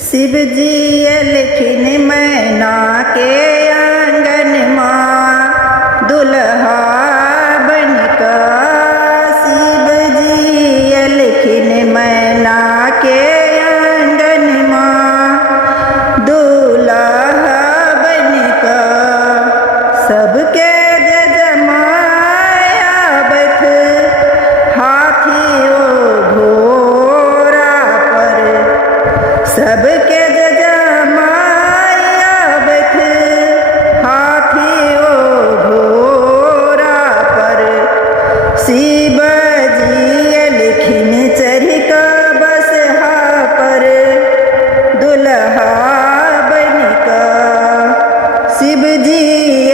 शिव जी अलखिन मैना के आंगन माँ दुल्हा बनका। शिव जी अलखिन मैना के आंगन माँ दुल्हा बनका। सबके जजमाया बैठ हाथी ओ घोड़ा पर। सबके जजमाया बैठ हाथी ओ घोड़ा पर। शिव जी अलखिन चढ़ का बसहा पर दुल्हा बनका। शिव जी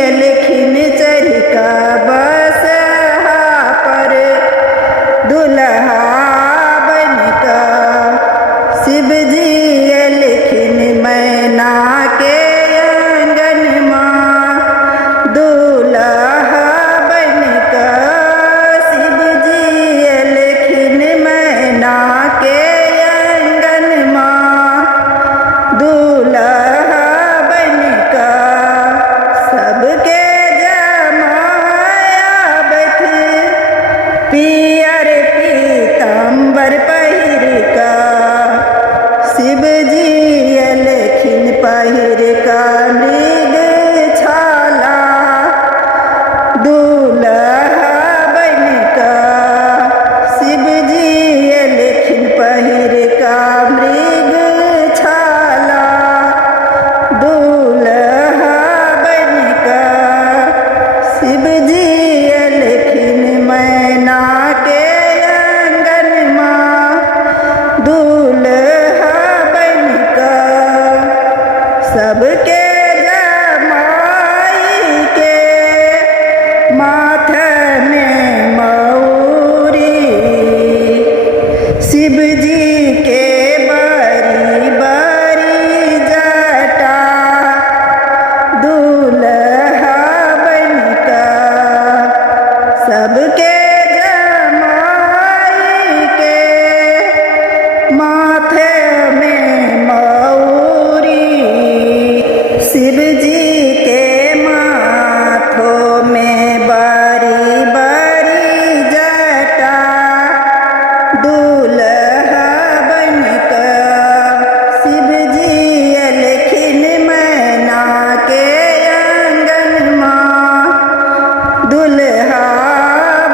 अलखिन चढ़ का बसहा पर दुल्हा बनका। शिव जी अलखिन मैना के आंगन माँ दुल्हा बनका। शिव जी अलखिन मैना के आंगन माँ दुल्हा बनका। सबके जमाया बैठ पियर पीताम्बर पहिर का। शिव जी अलखिन पहिर का मृग छाला दुल्हा बनका। शिव जी अलखिन पहिर का मृग छाला दुल्हा बनका। शिव जी अलखिन मैना के आंगन माँ दुल्हा बनका। सबके जमाई के माथे में मौरी। शिव जी के बड़ी बड़ी जटा दुल्हा बनका। सबके जमाई के माथे में मौरी। शिव जी के माथों में बड़ी बड़ी जटा दुल्हा बनका। शिव जी अलखिन मैना के आंगन माँ दुल्हा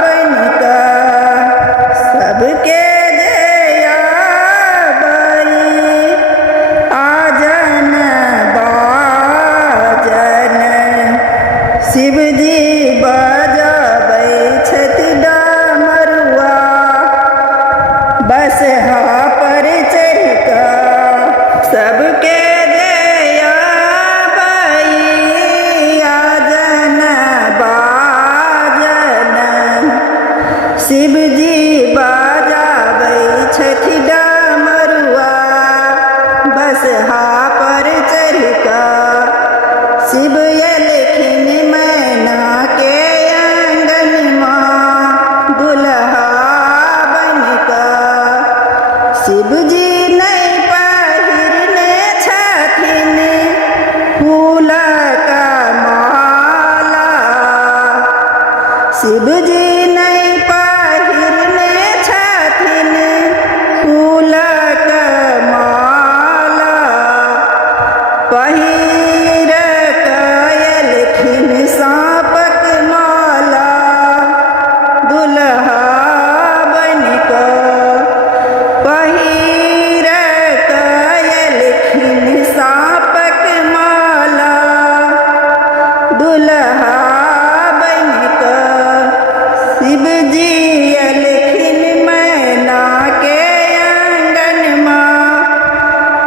बनका। सबके जया बई आजन बाजन। शिव जी बजाबै छथि डमरुआ बसहा पर चढ़ का। सबके जया बई आजन बाजन। शिव जी बजाबै छथि डमरुआ बसहा पर चढ़ का। शिव अलखिन मैना के आंगन माँ दुल्हा बनका। शिव जी नहीं पहिरने छथिन फूल का माला। शिव जी नहीं पहिरने छथिन फूल का माला। पहिर अलखिन सांपक माला दुल्हा बनका। पहिर अलखिन सांपक माला दुल्हा बनका। शिव जी अलखिन मैना के आंगन माँ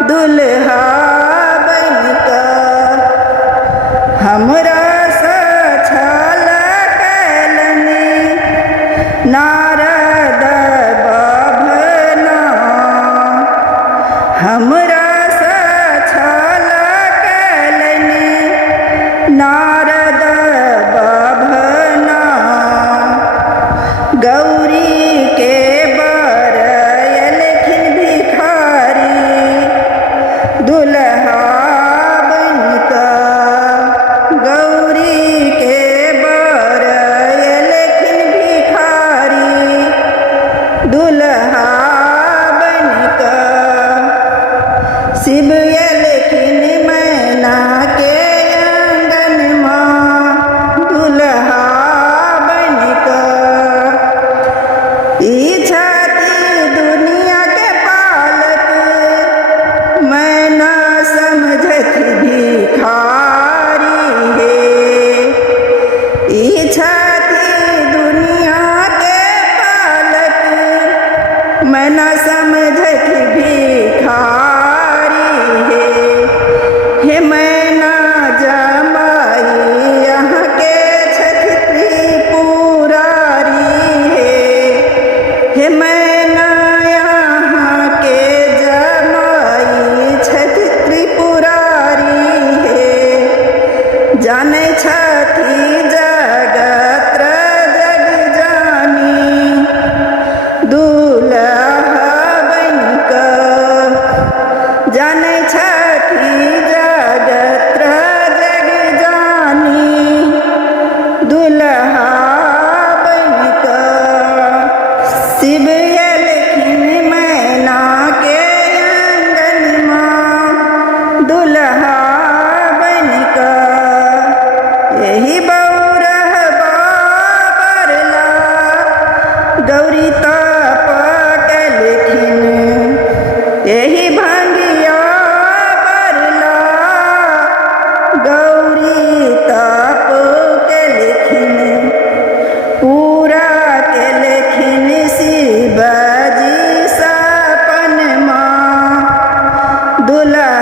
दुल्हा बनका। हमरा सछल कैलन नारद बाभना। हमरा सछल कैलन नारद बाभना। गौरी के बर अलखिन भिखारी शिव लेखिन मैना के आंगन माँ दुल्हा बनिक इच्छाती दुनिया के पालक मैना समझत भिखारी है इच्छाती दुनिया के पालक मैना समझत भिखारी है हे मैना जमाई यहाँ के छठी त्रिपुरारी है हे मैना यहाँ के जमाई छठी त्रिपुरारी है जाने छठी जगत जग जानी दुल्हा बनिक जाने छठी जगत जग जानी दुल्हा बनिक शिव लेखिन मैना के आंगन माँ दुल्हा बनिक यही बौरह बाबरला गौरी तप लेखिन यही भंगिया बरला गौरी तप के लेखिन पूरा के लेखिन शिवजी सपन माँ दुल्हा